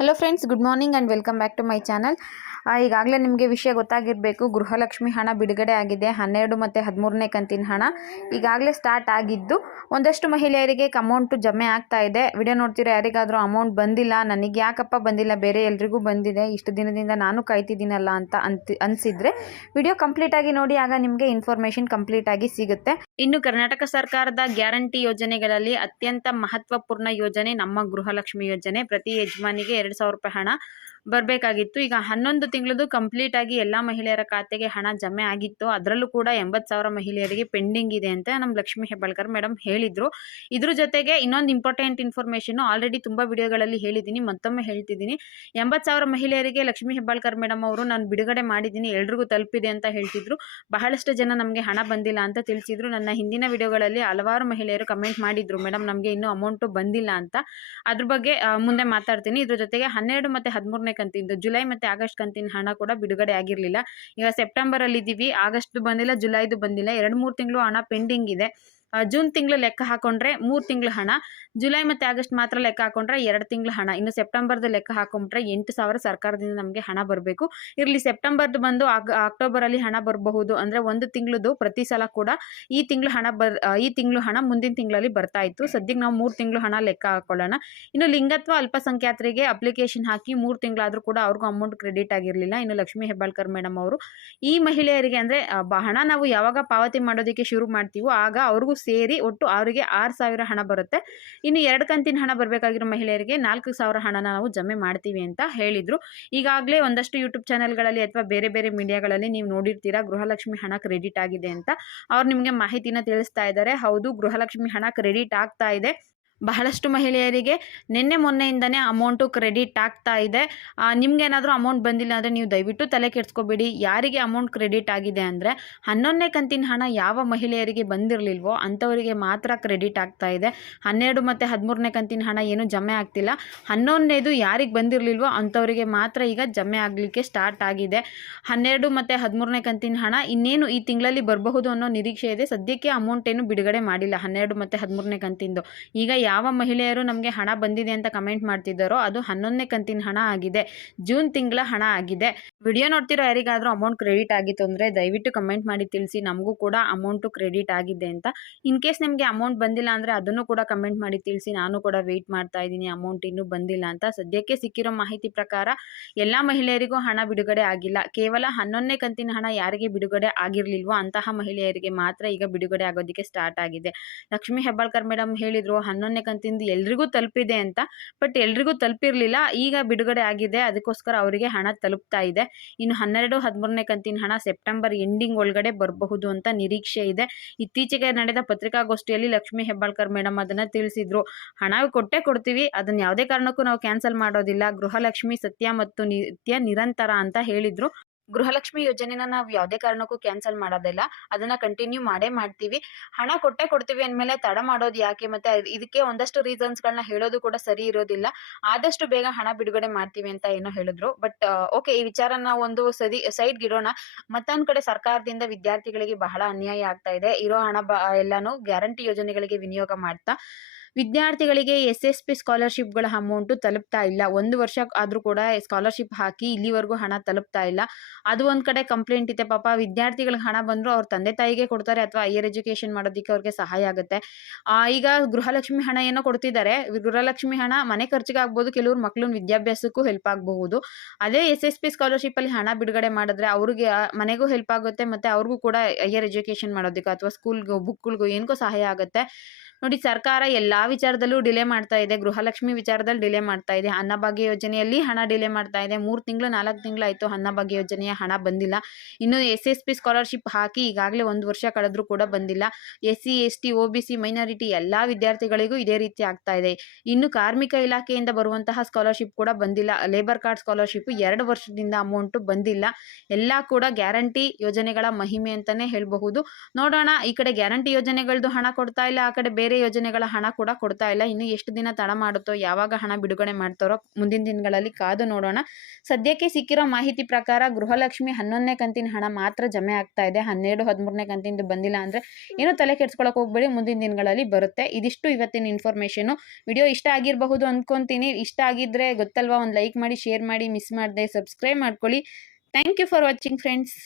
Hello friends, good morning and welcome back to my channel. ಈಗಾಗಲೇ ನಿಮಗೆ ವಿಷಯ ಗೊತ್ತಾಗಿರಬೇಕು, ಗೃಹಲಕ್ಷ್ಮಿ ಹಣ ಬಿಡುಗಡೆ ಆಗಿದೆ. 12 ಮತ್ತು 13ನೇ ಕಂತಿನ ಹಣ ಈಗಾಗಲೇ ಸ್ಟಾರ್ಟ್ ಆಗಿದ್ದು ಒಂದಷ್ಟು ಮಹಿಳೆಯರಿಗೆ ಅಮೌಂಟು ಜಮೆ ಆಗ್ತಾ ಇದೆ. ವಿಡಿಯೋ ನೋಡ್ತೀರಾ, ಯಾರಿಗಾದರೂ ಅಮೌಂಟ್ ಬಂದಿಲ್ಲ, ನನಗೆ ಯಾಕಪ್ಪ ಬಂದಿಲ್ಲ, ಬೇರೆ ಎಲ್ರಿಗೂ ಬಂದಿದೆ, ಇಷ್ಟು ದಿನದಿಂದ ನಾನು ಕಾಯ್ತಿದ್ದೀನಲ್ಲ ಅಂತ ಅನಿಸಿದರೆ ವಿಡಿಯೋ ಕಂಪ್ಲೀಟಾಗಿ ನೋಡಿ, ಆಗ ನಿಮಗೆ ಇನ್ಫಾರ್ಮೇಷನ್ ಕಂಪ್ಲೀಟಾಗಿ ಸಿಗುತ್ತೆ. ಇನ್ನು ಕರ್ನಾಟಕ ಸರ್ಕಾರದ ಗ್ಯಾರಂಟಿ ಯೋಜನೆಗಳಲ್ಲಿ ಅತ್ಯಂತ ಮಹತ್ವಪೂರ್ಣ ಯೋಜನೆ ನಮ್ಮ ಗೃಹಲಕ್ಷ್ಮಿ ಯೋಜನೆ. ಪ್ರತಿ ಯಜಮಾನಿಗೆ 2,000 ರೂಪಾಯಿ ಹಣ ಬರಬೇಕಾಗಿತ್ತು. ಈಗ 11 ತಿಂಗಳದು ಕಂಪ್ಲೀಟ್ ಆಗಿ ಎಲ್ಲ ಮಹಿಳೆಯರ ಖಾತೆಗೆ ಹಣ ಜಮೆ ಆಗಿತ್ತು. ಅದರಲ್ಲೂ ಕೂಡ 80,000 ಮಹಿಳೆಯರಿಗೆ ಪೆಂಡಿಂಗ್ ಇದೆ ಅಂತ ನಮ್ಮ ಲಕ್ಷ್ಮಿ ಹೆಬ್ಬಾಳ್ಕರ್ ಮೇಡಮ್ ಹೇಳಿದರು. ಇದ್ರ ಜೊತೆಗೆ ಇನ್ನೊಂದು ಇಂಪಾರ್ಟೆಂಟ್ ಇನ್ಫಾರ್ಮೇಷನು ಆಲ್ರೆಡಿ ತುಂಬ ವಿಡಿಯೋಗಳಲ್ಲಿ ಹೇಳಿದ್ದೀನಿ, ಮತ್ತೊಮ್ಮೆ ಹೇಳ್ತಿದ್ದೀನಿ. 80,000 ಮಹಿಳೆಯರಿಗೆ ಲಕ್ಷ್ಮಿ ಹೆಬ್ಬಾಳ್ಕರ್ ಮೇಡಮ್ ಅವರು ನಾನು ಬಿಡುಗಡೆ ಮಾಡಿದ್ದೀನಿ, ಎಲ್ರಿಗೂ ತಲುಪಿದೆ ಅಂತ ಹೇಳ್ತಿದ್ರು. ಬಹಳಷ್ಟು ಜನ ನಮಗೆ ಹಣ ಬಂದಿಲ್ಲ ಅಂತ ತಿಳಿಸಿದ್ರು. ನನ್ನ ಹಿಂದಿನ ವಿಡಿಯೋಗಳಲ್ಲಿ ಹಲವಾರು ಮಹಿಳೆಯರು ಕಮೆಂಟ್ ಮಾಡಿದ್ರು, ಮೇಡಮ್ ನಮಗೆ ಇನ್ನೂ ಅಮೌಂಟು ಬಂದಿಲ್ಲ ಅಂತ. ಅದ್ರ ಬಗ್ಗೆ ಮುಂದೆ ಮಾತಾಡ್ತೀನಿ. ಇದ್ರ ಜೊತೆಗೆ 12 ಮತ್ತು 13ನೇ ಕಂತಿಂದು ಜುಲೈ ಮತ್ತು ಆಗಸ್ಟ್ ಕಂತಿನ ಹಣ ಕೂಡ ಬಿಡುಗಡೆ ಆಗಿರಲಿಲ್ಲ. ಈಗ ಸೆಪ್ಟೆಂಬರಲ್ಲಿ ಇದ್ದೀವಿ, ಆಗಸ್ಟ್ ಬಂದಿಲ್ಲ, ಜುಲೈದು ಬಂದಿಲ್ಲ, 2-3 ತಿಂಗಳು ಹಣ ಪೆಂಡಿಂಗ್ ಇದೆ. ಜೂನ್ ತಿಂಗಳು ಲೆಕ್ಕ ಹಾಕೊಂಡ್ರೆ 3 ತಿಂಗಳು ಹಣ, ಜುಲೈ ಮತ್ತು ಆಗಸ್ಟ್ ಮಾತ್ರ ಲೆಕ್ಕ ಹಾಕೊಂಡ್ರೆ 2 ತಿಂಗಳು ಹಣ, ಇನ್ನು ಸೆಪ್ಟೆಂಬರ್ದು ಲೆಕ್ಕ ಹಾಕೊಂಡ್ರೆ 8,000 ಸರ್ಕಾರದಿಂದ ನಮಗೆ ಹಣ ಬರಬೇಕು. ಇರಲಿ, ಸೆಪ್ಟೆಂಬರ್ದು ಬಂದು ಅಕ್ಟೋಬರಲ್ಲಿ ಹಣ ಬರಬಹುದು, ಅಂದರೆ 1 ತಿಂಗಳದು ಪ್ರತಿ ಸಲ ಕೂಡ ಈ ತಿಂಗಳು ಹಣ ಮುಂದಿನ ತಿಂಗಳಲ್ಲಿ ಬರ್ತಾ ಇತ್ತು. ಸದ್ಯಕ್ಕೆ ನಾವು 3 ತಿಂಗಳು ಹಣ ಲೆಕ್ಕ ಹಾಕೊಳ್ಳೋಣ. ಇನ್ನು ಲಿಂಗತ್ವ ಅಲ್ಪಸಂಖ್ಯಾತರಿಗೆ ಅಪ್ಲಿಕೇಶನ್ ಹಾಕಿ 3 ತಿಂಗಳಾದರೂ ಕೂಡ ಅವ್ರಿಗೂ ಅಮೌಂಟ್ ಕ್ರೆಡಿಟ್ ಆಗಿರಲಿಲ್ಲ. ಇನ್ನು ಲಕ್ಷ್ಮಿ ಹೆಬ್ಬಾಳ್ಕರ್ ಮೇಡಮ್ ಅವರು ಈ ಮಹಿಳೆಯರಿಗೆ ಅಂದರೆ ಹಣ ನಾವು ಯಾವಾಗ ಪಾವತಿ ಮಾಡೋದಕ್ಕೆ ಶುರು ಮಾಡ್ತೀವೋ ಆಗ ಅವ್ರಿಗೂ ಸೇರಿ ಒಟ್ಟು ಅವರಿಗೆ 6,000 ಹಣ ಬರುತ್ತೆ. ಇನ್ನು 2 ಕಂತಿನ ಹಣ ಬರಬೇಕಾಗಿರೋ ಮಹಿಳೆಯರಿಗೆ 4,000 ಹಣನ ನಾವು ಜಮೆ ಮಾಡ್ತೀವಿ ಅಂತ ಹೇಳಿದರು. ಈಗಾಗಲೇ ಒಂದಷ್ಟು ಯೂಟ್ಯೂಬ್ ಚಾನೆಲ್ಗಳಲ್ಲಿ ಅಥವಾ ಬೇರೆ ಬೇರೆ ಮೀಡಿಯಾಗಳಲ್ಲಿ ನೀವು ನೋಡಿರ್ತೀರಾ, ಗೃಹಲಕ್ಷ್ಮಿ ಹಣ ಕ್ರೆಡಿಟ್ ಆಗಿದೆ ಅಂತ. ಅವ್ರು ನಿಮಗೆ ಮಾಹಿತಿನ ತಿಳಿಸ್ತಾ ಇದ್ದಾರೆ. ಹೌದು, ಗೃಹಲಕ್ಷ್ಮಿ ಹಣ ಕ್ರೆಡಿಟ್ ಆಗ್ತಾ ಇದೆ. ಬಹಳಷ್ಟು ಮಹಿಳೆಯರಿಗೆ ನಿನ್ನೆ ಮೊನ್ನೆಯಿಂದನೇ ಅಮೌಂಟು ಕ್ರೆಡಿಟ್ ಆಗ್ತಾ ಇದೆ. ನಿಮ್ಗೇನಾದರೂ ಅಮೌಂಟ್ ಬಂದಿಲ್ಲ ಅಂದರೆ ನೀವು ದಯವಿಟ್ಟು ತಲೆ ಕೆಡಿಸ್ಕೋಬೇಡಿ. ಯಾರಿಗೆ ಅಮೌಂಟ್ ಕ್ರೆಡಿಟ್ ಆಗಿದೆ ಅಂದರೆ 11ನೇ ಕಂತಿನ ಹಣ ಯಾವ ಮಹಿಳೆಯರಿಗೆ ಬಂದಿರಲಿಲ್ವೋ ಅಂಥವರಿಗೆ ಮಾತ್ರ ಕ್ರೆಡಿಟ್ ಆಗ್ತಾ ಇದೆ. 12 ಮತ್ತು 13ನೇ ಕಂತಿನ ಹಣ ಏನು ಜಮೆ ಆಗ್ತಿಲ್ಲ. 11ನೇದು ಯಾರಿಗೆ ಬಂದಿರಲಿಲ್ವೋ ಅಂಥವರಿಗೆ ಮಾತ್ರ ಈಗ ಜಮೆ ಆಗಲಿಕ್ಕೆ ಸ್ಟಾರ್ಟ್ ಆಗಿದೆ. 12 ಮತ್ತು 13ನೇ ಕಂತಿನ ಹಣ ಇನ್ನೇನು ಈ ತಿಂಗಳಲ್ಲಿ ಬರಬಹುದು ಅನ್ನೋ ನಿರೀಕ್ಷೆ ಇದೆ. ಸದ್ಯಕ್ಕೆ ಅಮೌಂಟ್ ಏನು ಬಿಡುಗಡೆ ಮಾಡಿಲ್ಲ 12 ಮತ್ತು 13ನೇ ಕಂತಿಂದು. ಈಗ ಯಾವ ಮಹಿಳೆಯರು ನಮಗೆ ಹಣ ಬಂದಿದೆ ಅಂತ ಕಮೆಂಟ್ ಮಾಡ್ತಿದ್ದಾರೋ ಅದು 11ನೇ ಕಂತಿನ ಹಣ ಆಗಿದೆ, ಜೂನ್ ತಿಂಗಳ ಹಣ ಆಗಿದೆ. ವಿಡಿಯೋ ನೋಡ್ತಿರೋ ಯಾರಿಗಾದರೂ ಅಮೌಂಟ್ ಕ್ರೆಡಿಟ್ ಆಗಿತ್ತು ಅಂದರೆ ದಯವಿಟ್ಟು ಕಮೆಂಟ್ ಮಾಡಿ ತಿಳಿಸಿ, ನಮಗೂ ಕೂಡ ಅಮೌಂಟು ಕ್ರೆಡಿಟ್ ಆಗಿದೆ ಅಂತ. ಇನ್ ಕೇಸ್ ನಿಮಗೆ ಅಮೌಂಟ್ ಬಂದಿಲ್ಲ ಅಂದರೆ ಅದನ್ನು ಕೂಡ ಕಮೆಂಟ್ ಮಾಡಿ ತಿಳಿಸಿ, ನಾನು ಕೂಡ ವೆಯ್ಟ್ ಮಾಡ್ತಾ ಇದ್ದೀನಿ, ಅಮೌಂಟ್ ಇನ್ನೂ ಬಂದಿಲ್ಲ ಅಂತ. ಸದ್ಯಕ್ಕೆ ಸಿಕ್ಕಿರೋ ಮಾಹಿತಿ ಪ್ರಕಾರ ಎಲ್ಲ ಮಹಿಳೆಯರಿಗೂ ಹಣ ಬಿಡುಗಡೆ ಆಗಿಲ್ಲ. ಕೇವಲ 11ನೇ ಕಂತಿನ ಹಣ ಯಾರಿಗೆ ಬಿಡುಗಡೆ ಆಗಿರಲಿಲ್ವೋ ಅಂತಹ ಮಹಿಳೆಯರಿಗೆ ಮಾತ್ರ ಈಗ ಬಿಡುಗಡೆ ಆಗೋದಕ್ಕೆ ಸ್ಟಾರ್ಟ್ ಆಗಿದೆ. ಲಕ್ಷ್ಮಿ ಹೆಬ್ಬಾಳ್ಕರ್ ಮೇಡಮ್ ಹೇಳಿದರು 11ನೇ ಕಂತಿಂದು ಎಲ್ರಿಗೂ ತಲುಪಿದೆ ಅಂತ, ಬಟ್ ಎಲ್ರಿಗೂ ತಲುಪಿರಲಿಲ್ಲ. ಈಗ ಬಿಡುಗಡೆ ಆಗಿದೆ, ಅದಕ್ಕೋಸ್ಕರ ಅವರಿಗೆ ಹಣ ತಲುಪ್ತಾ ಇದೆ. ಇನ್ನು 12, 13ನೇ ಕಂತಿನ ಹಣ ಸೆಪ್ಟೆಂಬರ್ ಎಂಡಿಂಗ್ ಒಳಗಡೆ ಬರಬಹುದು ಅಂತ ನಿರೀಕ್ಷೆ ಇದೆ. ಇತ್ತೀಚೆಗೆ ನಡೆದ ಪತ್ರಿಕಾಗೋಷ್ಠಿಯಲ್ಲಿ ಲಕ್ಷ್ಮಿ ಹೆಬ್ಬಾಳ್ಕರ್ ಮೇಡಮ್ ಅದನ್ನು ತಿಳಿಸಿದ್ರು. ಹಣ ಕೊಟ್ಟೇ ಕೊಡ್ತೀವಿ, ಅದನ್ನು ಯಾವುದೇ ಕಾರಣಕ್ಕೂ ನಾವು ಕ್ಯಾನ್ಸಲ್ ಮಾಡೋದಿಲ್ಲ, ಗೃಹಲಕ್ಷ್ಮಿ ಸತ್ಯ ಮತ್ತು ನಿತ್ಯ ನಿರಂತರ ಅಂತ ಹೇಳಿದ್ರು. ಗೃಹಲಕ್ಷ್ಮಿ ಯೋಜನೆನ ನಾವು ಯಾವುದೇ ಕಾರಣಕ್ಕೂ ಕ್ಯಾನ್ಸಲ್ ಮಾಡೋದಿಲ್ಲ, ಅದನ್ನು ಕಂಟಿನ್ಯೂ ಮಾಡ್ತೀವಿ. ಹಣ ಕೊಟ್ಟೇ ಕೊಡ್ತೀವಿ ಅಂದಮೇಲೆ ತಡ ಮಾಡೋದು ಯಾಕೆ? ಮತ್ತು ಇದಕ್ಕೆ ಒಂದಷ್ಟು ರೀಸನ್ಸ್ಗಳನ್ನ ಹೇಳೋದು ಕೂಡ ಸರಿ ಇರೋದಿಲ್ಲ. ಆದಷ್ಟು ಬೇಗ ಹಣ ಬಿಡುಗಡೆ ಮಾಡ್ತೀವಿ ಅಂತ ಏನೋ ಹೇಳಿದ್ರು. ಬಟ್ ಓಕೆ, ಈ ವಿಚಾರ ನಾವು ಒಂದು ಸೈಡ್ಗೆ ಇಡೋಣ. ಮತ್ತೊಂದು ಕಡೆ ಸರ್ಕಾರದಿಂದ ವಿದ್ಯಾರ್ಥಿಗಳಿಗೆ ಬಹಳ ಅನ್ಯಾಯ ಆಗ್ತಾ ಇದೆ. ಇರೋ ಹಣ ಎಲ್ಲಾನು ಗ್ಯಾರಂಟಿ ಯೋಜನೆಗಳಿಗೆ ವಿನಿಯೋಗ ಮಾಡ್ತಾ ವಿದ್ಯಾರ್ಥಿಗಳಿಗೆ SSP ಸ್ಕಾಲರ್ಶಿಪ್ಗಳ ಅಮೌಂಟು ತಲುಪ್ತಾ ಇಲ್ಲ. 1 ವರ್ಷ ಆದರೂ ಕೂಡ ಸ್ಕಾಲರ್ಶಿಪ್ ಹಾಕಿ ಇಲ್ಲಿವರೆಗೂ ಹಣ ತಲುಪ್ತಾ ಇಲ್ಲ. ಅದು ಒಂದು ಕಡೆ ಕಂಪ್ಲೇಂಟ್ ಇದೆ. ಪಾಪ ವಿದ್ಯಾರ್ಥಿಗಳಿಗೆ ಹಣ ಬಂದರೂ ಅವ್ರ ತಂದೆ ತಾಯಿಗೆ ಕೊಡ್ತಾರೆ ಅಥವಾ ಹೈಯರ್ ಎಜುಕೇಷನ್ ಮಾಡೋದಕ್ಕೆ ಅವ್ರಿಗೆ ಸಹಾಯ ಆಗುತ್ತೆ. ಈಗ ಗೃಹಲಕ್ಷ್ಮಿ ಹಣ ಏನೋ ಕೊಡ್ತಿದ್ದಾರೆ, ಗೃಹಲಕ್ಷ್ಮಿ ಹಣ ಮನೆ ಖರ್ಚಿಗೆ ಆಗ್ಬೋದು, ಕೆಲವ್ರು ಮಕ್ಕಳನ್ನ ವಿದ್ಯಾಭ್ಯಾಸಕ್ಕೂ ಹೆಲ್ಪ್ ಆಗಬಹುದು. ಅದೇ SSP ಸ್ಕಾಲರ್ಶಿಪ್ಪಲ್ಲಿ ಹಣ ಬಿಡುಗಡೆ ಮಾಡಿದ್ರೆ ಅವ್ರಿಗೆ ಮನೆಗೂ ಹೆಲ್ಪ್ ಆಗುತ್ತೆ, ಮತ್ತು ಅವ್ರಿಗೂ ಕೂಡ ಹೈಯರ್ ಎಜುಕೇಷನ್ ಮಾಡೋದಕ್ಕೆ ಅಥವಾ ಸ್ಕೂಲ್ಗೂ ಬುಕ್ಗಳಿಗೂ ಏನಕ್ಕೂ ಸಹಾಯ ಆಗುತ್ತೆ. ನೋಡಿ, ಸರ್ಕಾರ ಎಲ್ಲ ವಿಚಾರದಲ್ಲೂ ಡಿಲೇ ಮಾಡ್ತಾ ಇದೆ. ಗೃಹಲಕ್ಷ್ಮಿ ವಿಚಾರದಲ್ಲಿ ಡಿಲೇ ಮಾಡ್ತಾ ಇದೆ. ಅನ್ನಭಾಗ್ಯ ಯೋಜನೆಯಲ್ಲಿ ಹಣ ಡಿಲೇ ಮಾಡ್ತಾ ಇದೆ. 3 ತಿಂಗಳು 4 ತಿಂಗಳಾಯಿತು ಅನ್ನಭಾಗ್ಯ ಯೋಜನೆಯ ಹಣ ಬಂದಿಲ್ಲ. ಇನ್ನು SSP ಸ್ಕಾಲರ್ಶಿಪ್ ಹಾಕಿ ಈಗಾಗಲೇ 1 ವರ್ಷ ಕಳೆದ್ರೂ ಕೂಡ ಬಂದಿಲ್ಲ. SC ST OBC ಮೈನಾರಿಟಿ ಎಲ್ಲ ವಿದ್ಯಾರ್ಥಿಗಳಿಗೂ ಇದೇ ರೀತಿ ಆಗ್ತಾ ಇದೆ. ಇನ್ನು ಕಾರ್ಮಿಕ ಇಲಾಖೆಯಿಂದ ಬರುವಂತಹ ಸ್ಕಾಲರ್ಶಿಪ್ ಕೂಡ ಬಂದಿಲ್ಲ. ಲೇಬರ್ ಕಾರ್ಡ್ ಸ್ಕಾಲರ್ಶಿಪ್ 2 ವರ್ಷದಿಂದ ಅಮೌಂಟು ಬಂದಿಲ್ಲ. ಎಲ್ಲ ಕೂಡ ಗ್ಯಾರಂಟಿ ಯೋಜನೆಗಳ ಮಹಿಮೆ ಅಂತಲೇ ಹೇಳಬಹುದು. ನೋಡೋಣ, ಈ ಕಡೆ ಗ್ಯಾರಂಟಿ ಯೋಜನೆಗಳದ್ದು ಹಣ ಕೊಡ್ತಾ ಇಲ್ಲ, ಆ ಕಡೆ ಬೇರೆ ಬೇರೆ ಯೋಜನೆಗಳ ಹಣ ಕೂಡ ಕೊಡ್ತಾ ಇಲ್ಲ. ಇನ್ನು ಎಷ್ಟು ದಿನ ತಡ ಮಾಡುತ್ತೋ, ಯಾವಾಗ ಹಣ ಬಿಡುಗಡೆ ಮಾಡ್ತಾರೋ ಮುಂದಿನ ದಿನಗಳಲ್ಲಿ ಕಾದು ನೋಡೋಣ. ಸದ್ಯಕ್ಕೆ ಸಿಕ್ಕಿರೋ ಮಾಹಿತಿ ಪ್ರಕಾರ ಗೃಹಲಕ್ಷ್ಮಿ 11ನೇ ಕಂತಿನ ಹಣ ಮಾತ್ರ ಜಮೆ ಆಗ್ತಾ ಇದೆ. 12, 13ನೇ ಕಂತಿಂದು ಬಂದಿಲ್ಲ ಅಂದರೆ ಏನೂ ತಲೆ ಕೆಡ್ಸ್ಕೊಳಕ್ಕೆ ಹೋಗ್ಬೇಡಿ, ಮುಂದಿನ ದಿನಗಳಲ್ಲಿ ಬರುತ್ತೆ. ಇದಿಷ್ಟು ಇವತ್ತಿನ ಇನ್ಫಾರ್ಮೇಷನು. ವಿಡಿಯೋ ಇಷ್ಟ ಆಗಿರಬಹುದು ಅಂದ್ಕೊತೀನಿ. ಇಷ್ಟ ಆಗಿದ್ದರೆ ಗೊತ್ತಲ್ವಾ, ಒಂದು ಲೈಕ್ ಮಾಡಿ, ಶೇರ್ ಮಾಡಿ, ಮಿಸ್ ಮಾಡದೆ ಸಬ್ಸ್ಕ್ರೈಬ್ ಮಾಡ್ಕೊಳ್ಳಿ. Thank you for watching friends.